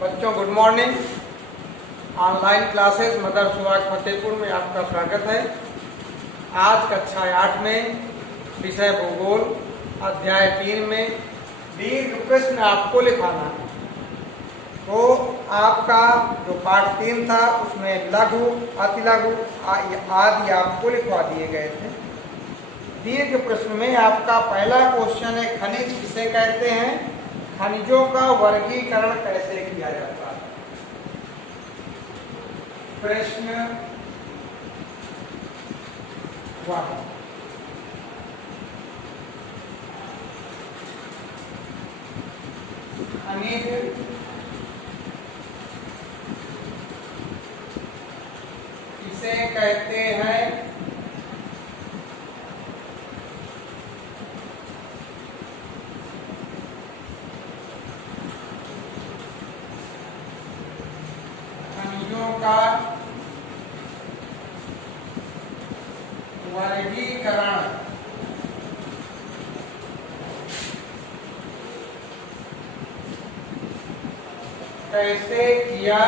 बच्चों good morning. Online classes mother सुहाग फतेहपुर में आपका स्वागत है। आज कक्षा 8 में विषय भूगोल अध्याय 3 में दीर्घ प्रश्न आपको लिखाना है। तो आपका जो पाठ 3 था उसमें लघु, अति लघु आदि आपको लिखवा दिए गए थे। दीर्घ प्रश्न में आपका पहला क्वेश्चन है, खनिज किसे कहते हैं, खनिजों का वर्गीकरण कैसे किया जाता है। प्रश्न 1, खनिज किसे कहते हैं, का वर्गीकरण कैसे किया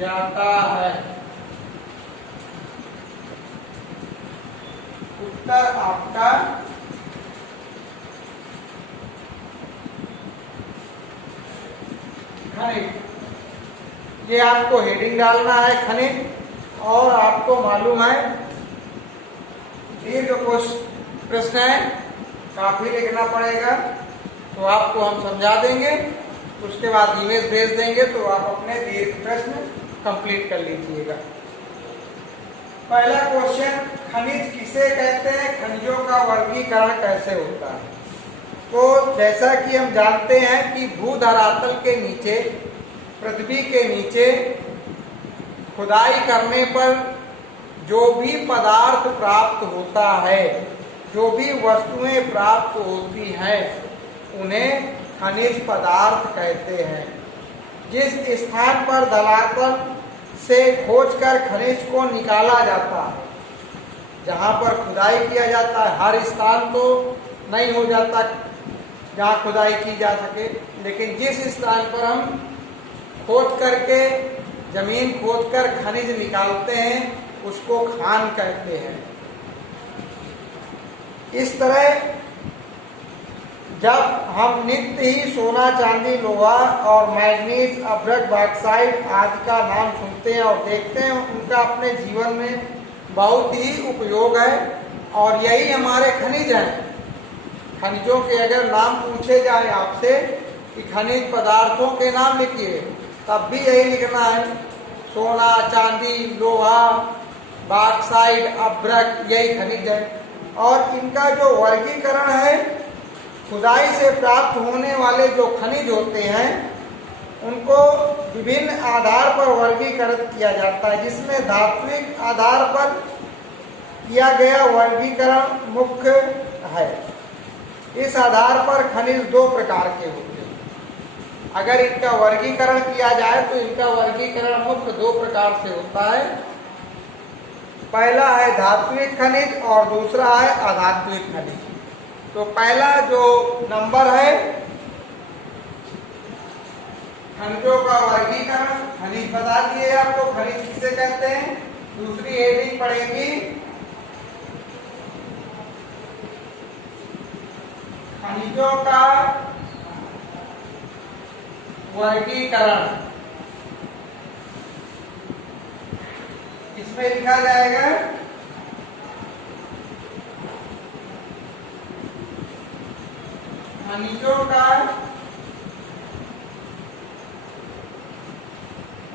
जाता है। उत्तर आपका खनिज। ये आपको हेडिंग डालना है खनिज, और आपको मालूम है दीर्घ प्रश्न है, काफी लिखना पड़ेगा। तो आपको हम समझा देंगे, उसके बाद इमेज भेज देंगे, तो आप अपने दीर्घ प्रश्न कंप्लीट कर लीजिएगा। पहला क्वेश्चन, खनिज किसे कहते हैं, खनिजों का वर्गीकरण कैसे होता है। तो जैसा कि हम जानते हैं कि भूधरातल के नीचे, पृथ्वी के नीचे खुदाई करने पर जो भी पदार्थ प्राप्त होता है, जो भी वस्तुएं प्राप्त होती हैं, उन्हें खनिज पदार्थ कहते हैं। जिस स्थान पर धरातल से खोजकर खनिज को निकाला जाता है, जहाँ पर खुदाई किया जाता है, हर स्थान तो नहीं हो जाता जहाँ खुदाई की जा सके, लेकिन जिस स्थान पर हम खोद करके, जमीन खोद कर खनिज निकालते हैं, उसको खान कहते हैं। इस तरह जब हम नित्य ही सोना, चांदी, लोहा और मैग्नीज, अभ्रक, बॉक्साइट आदि का नाम सुनते हैं और देखते हैं, उनका अपने जीवन में बहुत ही उपयोग है, और यही हमारे खनिज हैं। खनिजों के अगर नाम पूछे जाए आपसे कि खनिज पदार्थों के नाम लिखिए, तब भी यही लिखना है, सोना, चांदी, लोहा, बॉक्साइट, अभ्रक, यही खनिज है। और इनका जो वर्गीकरण है, खुदाई से प्राप्त होने वाले जो खनिज होते हैं, उनको विभिन्न आधार पर वर्गीकृत किया जाता है, जिसमें धात्विक आधार पर किया गया वर्गीकरण मुख्य है। इस आधार पर खनिज 2 प्रकार के होते हैं। अगर इनका वर्गीकरण किया जाए तो इनका वर्गीकरण मुख्य 2 प्रकार से होता है। पहला है धात्विक खनिज और दूसरा है अधात्विक खनिज। तो पहला जो नंबर है, खनिजों का वर्गीकरण, खनिज बता दिए आपको खनिज किसे कहते हैं। दूसरी हेडिंग पढ़ेंगी, खनिजों का वर्गीकरण। इसमें लिखा जाएगा खनिजों का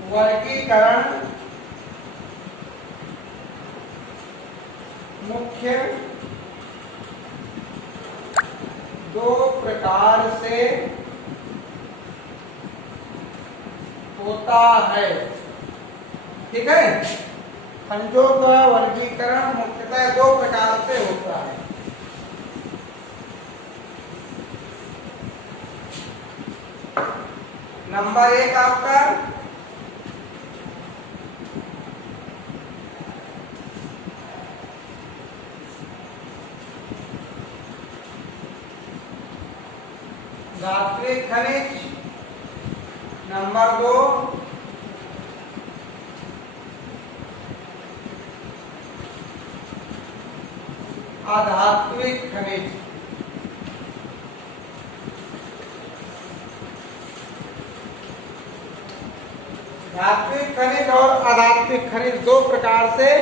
वर्गीकरण मुख्य 2 प्रकार से होता है। ठीक है, खनिजों का वर्गीकरण मुख्यतः 2 प्रकार से होता है। नंबर 1 आपका धात्विक खनिज। नंबर 2 अधात्विक खनिज। धात्विक खनिज और अधात्विक खनिज दो प्रकार से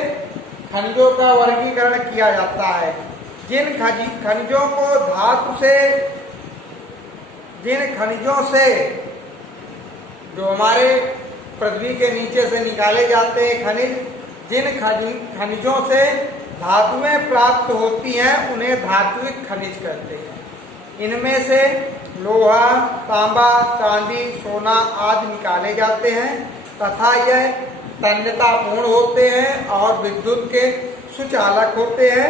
खनिजों का वर्गीकरण किया जाता है। जिन खनिजों को धातु से, जिन खनिजों से जो हमारे पृथ्वी के नीचे से निकाले जाते हैं खनिज, जिन खनिजों से धातुएं प्राप्त होती हैं उन्हें धात्विक खनिज कहते हैं। इनमें से लोहा, तांबा, चांदी, सोना आदि निकाले जाते हैं तथा यह तन्यतापूर्ण होते हैं और विद्युत के सुचालक होते हैं।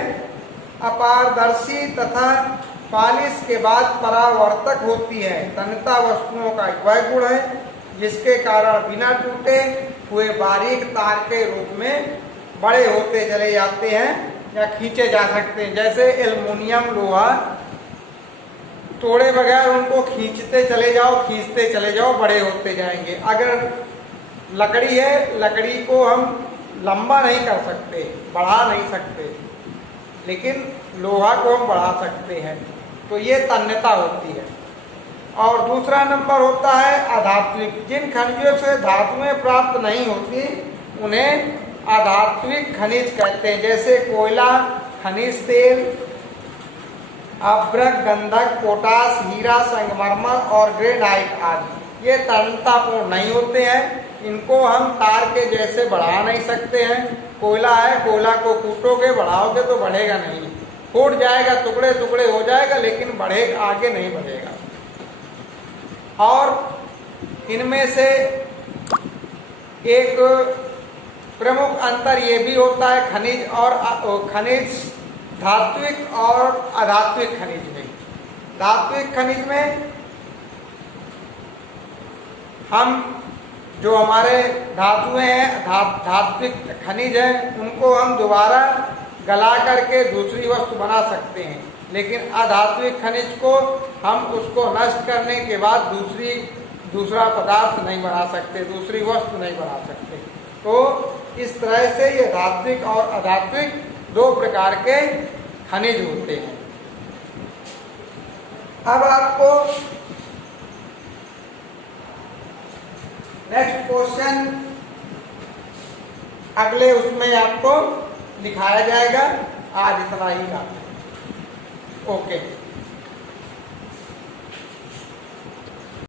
अपारदर्शी तथा पालिश के बाद परावर्तक होती है। तन्यता वस्तुओं का वह गुण है जिसके कारण बिना टूटे हुए बारीक तार के रूप में बड़े होते चले जाते हैं या खींचे जा सकते हैं। जैसे एल्युमिनियम, लोहा तोड़े बगैर उनको खींचते चले जाओ, बड़े होते जाएंगे। अगर लकड़ी है, लकड़ी को हम लंबा नहीं कर सकते, बढ़ा नहीं सकते, लेकिन लोहा को हम बढ़ा सकते हैं। तो ये तन्यता होती है। और दूसरा नंबर होता है अधात्विक। जिन खनिजों से धातुएं प्राप्त नहीं होती उन्हें अधात्विक खनिज कहते हैं। जैसे कोयला, खनिज तेल, अभ्रक, गंधक, पोटास, हीरा, संगमरमर और ग्रेनाइट आदि। ये तन्यतापूर्ण नहीं होते हैं, इनको हम तार के जैसे बढ़ा नहीं सकते हैं। कोयला है, कोयला को कूटोगे, बढ़ाओगे तो बढ़ेगा नहीं, फूट जाएगा, टुकड़े टुकड़े हो जाएगा, लेकिन बढ़ेगा, आगे नहीं बढ़ेगा। और इनमें से एक प्रमुख अंतर ये भी होता है खनिज धात्विक और अधात्विक खनिज में। धात्विक खनिज में हम जो हमारे धातुएं हैं, धात्विक खनिज हैं, उनको हम दोबारा गला करके दूसरी वस्तु बना सकते हैं। लेकिन अधात्विक खनिज को हम उसको नष्ट करने के बाद दूसरा पदार्थ नहीं बना सकते, दूसरी वस्तु नहीं बना सकते। तो इस तरह से ये धात्विक और अधात्विक दो प्रकार के खनिज होते हैं। अब आपको नेक्स्ट क्वेश्चन अगले उसमें आपको दिखाया जाएगा। आज इतना ही काफी। ओके।